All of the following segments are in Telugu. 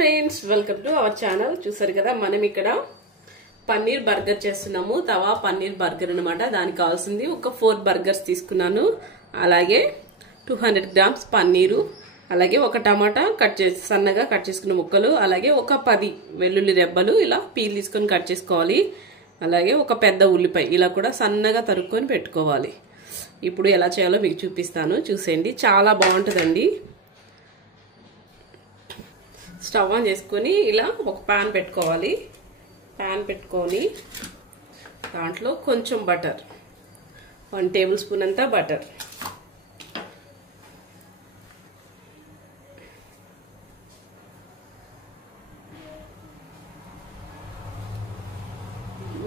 Friends, welcome to our channel. చూసారు కదా, మనం ఇక్కడ పన్నీర్ బర్గర్ చేస్తున్నాము. తవా పన్నీర్ బర్గర్ అనమాట. దానికి కావాల్సింది ఒక 4 బర్గర్స్ తీసుకున్నాను. అలాగే 200 గ్రామ్స్ పన్నీరు, అలాగే ఒక టమాటా సన్నగా కట్ చేసుకున్న ముక్కలు, అలాగే ఒక 10 వెల్లుల్లి రెబ్బలు ఇలా పీల్ తీసుకొని కట్ చేసుకోవాలి. అలాగే ఒక పెద్ద ఉల్లిపాయ ఇలా కూడా సన్నగా తరుక్కొని పెట్టుకోవాలి. ఇప్పుడు ఎలా చేయాలో మీకు చూపిస్తాను, చూసేయండి. చాలా బాగుంటుందండి. స్టవ్ ఆన్ చేసుకొని ఇలా ఒక పాన్ పెట్టుకోవాలి. పాన్ పెట్టుకొని దాంట్లో కొంచెం బటర్, 1 టేబుల్ స్పూన్ అంతా బటర్,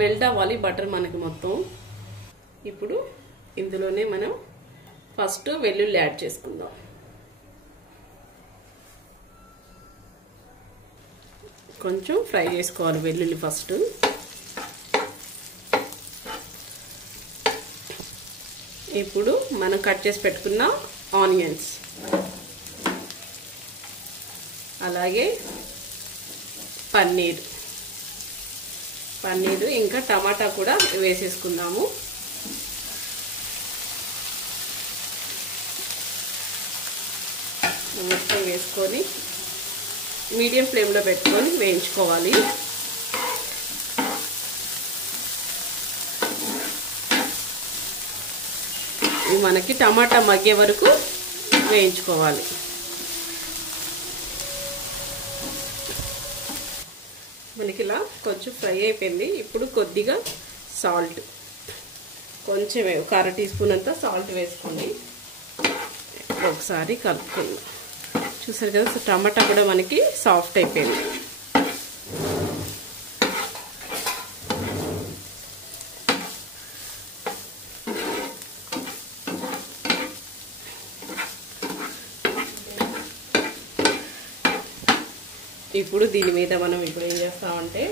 మెల్ట్ అవ్వాలి బటర్ మనకి మొత్తం. ఇప్పుడు ఇందులోనే మనం ఫస్ట్ వెల్లుల్లి యాడ్ చేసుకుందాం. కొంచెం ఫ్రై చేసుకోవాలి వెల్లుల్లి ఫస్ట్. ఇప్పుడు మనం కట్ చేసి పెట్టుకున్న ఆనియన్స్, అలాగే పన్నీర్ ఇంకా టమాటా కూడా వేసేసుకుందాము. మొత్తం వేసుకొని మీడియం ఫ్లేమ్లో పెట్టుకొని వేయించుకోవాలి. మనకి టమాటా మగ్గే వరకు వేయించుకోవాలి. మనకి ఇలా కొంచెం ఫ్రై అయిపోయింది. ఇప్పుడు కొద్దిగా సాల్ట్, కొంచెం 1/2 టీ స్పూన్ అంతా సాల్ట్ వేసుకోండి. ఒకసారి కలుపుకుందాం. చూసారు కదా, టమాటా కూడా మనకి సాఫ్ట్ అయిపోయింది. ఇప్పుడు దీని మీద మనం ఇప్పుడు ఏం చేస్తామంటే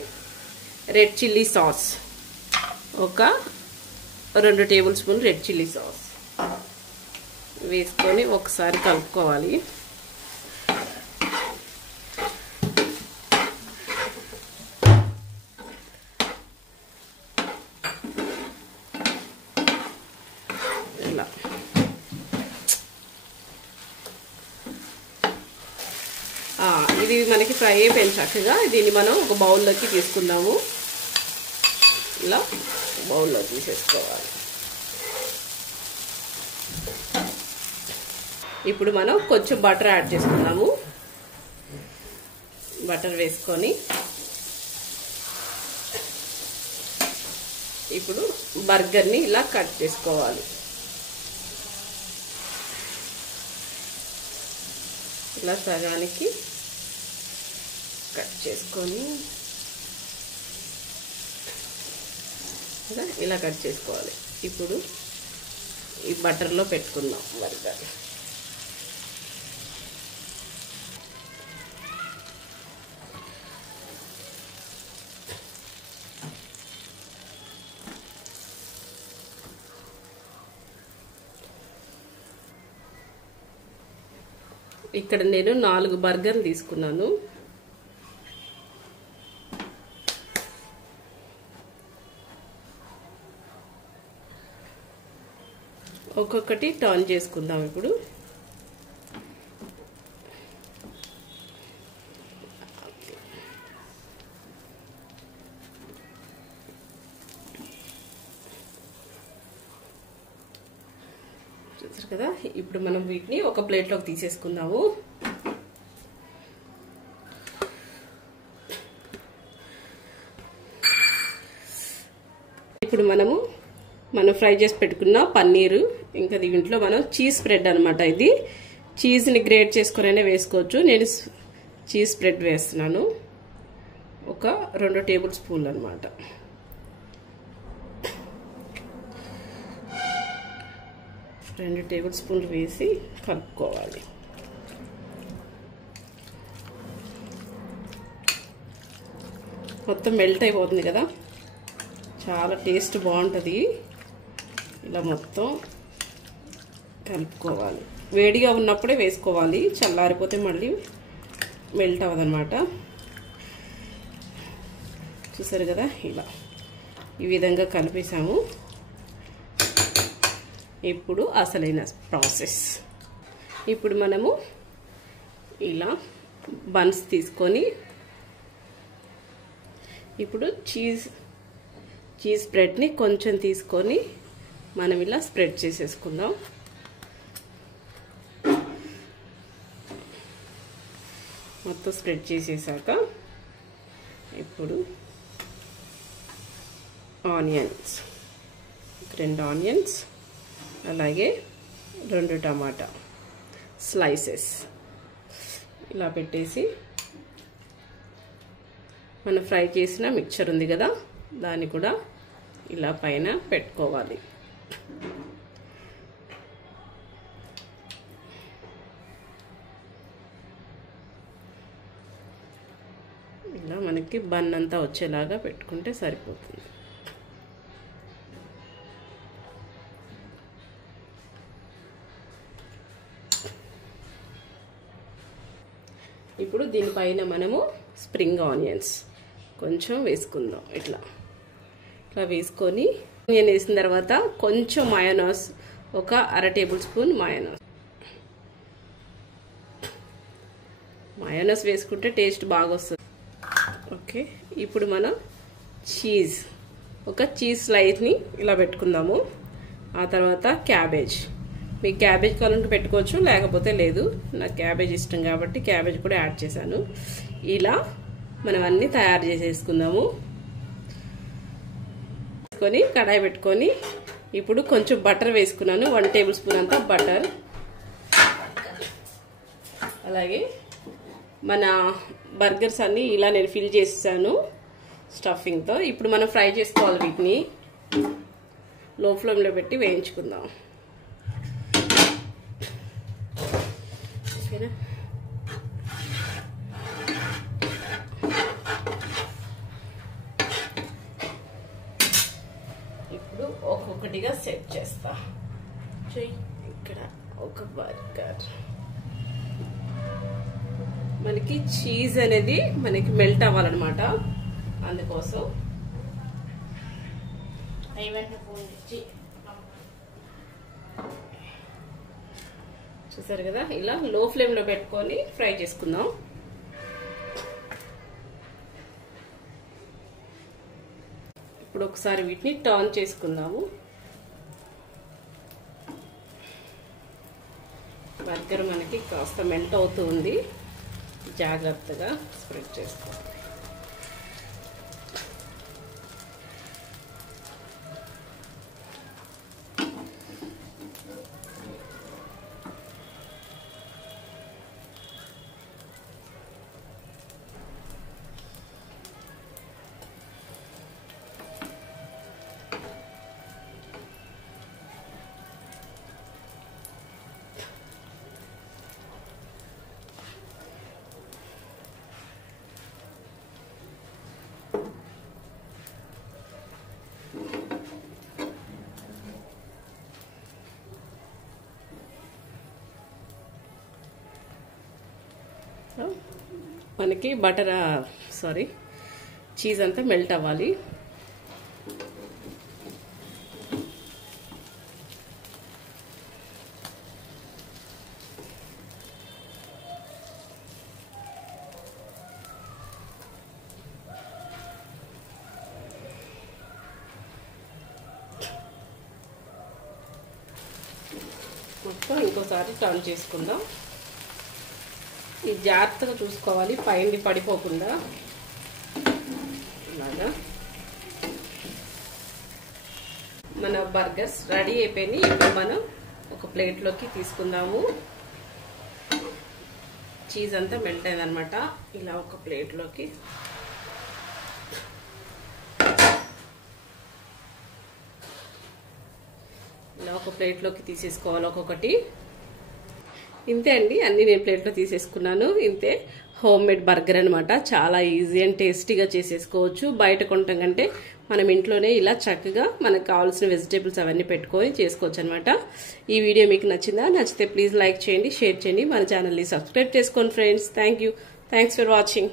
రెడ్ చిల్లీ సాస్, ఒక 2 table spoon red chilli sauce వేసుకొని ఒకసారి కలుపుకోవాలి. ఇలా ఇది మనకి ఫ్రై అయిపోయింది చక్కగా. దీన్ని మనం ఒక బౌల్లోకి తీసుకుందాము. ఇలా బౌల్లో తీసేసుకోవాలి. ఇప్పుడు మనం కొంచెం బటర్ యాడ్ చేసుకుందాము. బటర్ వేసుకొని ఇప్పుడు బర్గర్ని ఇలా కట్ చేసుకోవాలి. ఇలా సగానికి కట్ చేసుకొని ఇలా కట్ చేసుకోవాలి. ఇప్పుడు ఈ బటర్లో పెట్టుకుందాం బర్గర్. ఇక్కడ నేను 4 బర్గర్లు తీసుకున్నాను. ఒక్కొక్కటి టర్న్ చేసుకుందాం. ఇప్పుడు చూసారు కదా, ఇప్పుడు మనం వీటిని ఒక ప్లేట్లోకి తీసేసుకుందాము. ఇప్పుడు మనం ఫ్రై చేసి పెట్టుకున్న పన్నీరు, ఇంకా దీంట్లో మనం చీజ్ స్ప్రెడ్ అనమాట. ఇది చీజ్ని గ్రేట్ చేసుకునే వేసుకోవచ్చు. నేను చీజ్ స్ప్రెడ్ వేస్తున్నాను, ఒక 2 టేబుల్ స్పూన్లు అనమాట. రెండు టేబుల్ స్పూన్లు వేసి కలుపుకోవాలి. మొత్తం మెల్ట్ అయిపోతుంది కదా, చాలా టేస్ట్ బాగుంటుంది. ఇలా మొత్తం కలుపుకోవాలి. వేడిగా ఉన్నప్పుడే వేసుకోవాలి, చల్లారిపోతే మళ్ళీ మెల్ట్ అవ్వదన్నమాట. చూసారు కదా, ఇలా ఈ విధంగా కలిపేసాము. ఇప్పుడు అసలైన ప్రాసెస్. ఇప్పుడు మనము ఇలా బన్స్ తీసుకొని ఇప్పుడు చీజ్ స్ప్రెడ్ని కొంచెం తీసుకొని మనం ఇలా స్ప్రెడ్ చేసేసుకుందాం. మొత్తం స్ప్రెడ్ చేసేసాక ఇప్పుడు ఆనియన్స్, 2 ఆనియన్స్, అలాగే 2 టమాటా స్లైసెస్ ఇలా పెట్టేసి మనం ఫ్రై చేసిన మిక్చర్ ఉంది కదా, దాన్ని కూడా ఇలా పైన పెట్టుకోవాలి. ఇలా మనకి బన్ అంతా వచ్చేలాగా పెట్టుకుంటే సరిపోతుంది. ఇప్పుడు దీనిపైన మనము స్ప్రింగ్ ఆనియన్స్ కొంచెం వేసుకుందాం. ఇట్లా వేసుకొని ఆనియన్ వేసిన తర్వాత కొంచెం మయోనైస్, ఒక 1/2 టేబుల్ స్పూన్ మయోనైస్ వేసుకుంటే టేస్ట్ బాగా వస్తుంది. ఓకే, ఇప్పుడు మనం ఒక చీజ్ స్లైస్ని ఇలా పెట్టుకుందాము. ఆ తర్వాత క్యాబేజ్, మీకు క్యాబేజ్ కావాలంటే పెట్టుకోవచ్చు, లేకపోతే లేదు. నాకు క్యాబేజ్ ఇష్టం కాబట్టి క్యాబేజ్ కూడా యాడ్ చేశాను. ఇలా మనం అన్నీ తయారు చేసేసుకుందాము. కడాయి పెట్టుకొని ఇప్పుడు కొంచెం బటర్ వేసుకున్నాను, 1 టేబుల్ స్పూన్ అంతా బటర్. అలాగే మన బర్గర్స్ అన్నీ ఇలా నేను ఫిల్ చేసాను స్టఫింగ్తో. ఇప్పుడు మనం ఫ్రై చేసుకోవాలి. వీటిని లో ఫ్లేమ్లో పెట్టి వేయించుకుందాం. ఓకేనా? ఇప్పుడు ఒక్కొక్కటిగా సెట్ చేస్తా. ఇక్కడ ఒక బర్గర్, మనకి చీజ్ అనేది మనకి మెల్ట్ అవ్వాలన్నమాట. అందుకోసం చూసారు కదా, ఇలా లో ఫ్లేమ్ లో పెట్టుకొని ఫ్రై చేసుకుందాం. ఇప్పుడు ఒకసారి వీటిని టర్న్ చేసుకుందాము. బర్గర్ మనకి కాస్త మెల్ట్ అవుతుంది, జాగ్రత్తగా స్ప్రెడ్ చేసుకోవాలి. మనకి చీజ్ అంతా మెల్ట్ అవ్వాలి. మొత్తం ఇంకోసారి టర్న్ చేసుకుందాం. ఇది జాగ్రత్తగా చూసుకోవాలి, పైన పడిపోకుండా. ఇలాగా మన బర్గర్స్ రెడీ అయిపోయినాయి. ఇప్పుడు మనం ఒక ప్లేట్లోకి తీసుకుందాము. చీజ్ అంతా మెల్ట్ అయిందనమాట. ఇలా ఒక ప్లేట్లోకి తీసేసుకోవాలి ఒక్కొక్కటి. ఇంతే అండి, అన్ని నేను ప్లేట్లో తీసేసుకున్నాను. ఇంతే హోమ్ మేడ్ బర్గర్ అనమాట. చాలా ఈజీ అండ్ టేస్టీగా చేసేసుకోవచ్చు. బయట కొనటం కంటే మనం ఇంట్లోనే ఇలా చక్కగా మనకు కావాల్సిన వెజిటేబుల్స్ అవన్నీ పెట్టుకొని చేసుకోవచ్చు అనమాట. ఈ వీడియో మీకు నచ్చిందా? నచ్చితే ప్లీజ్ లైక్ చేయండి, షేర్ చేయండి, మన ఛానల్ని సబ్స్క్రైబ్ చేసుకోండి friends. Thank you thanks for watching.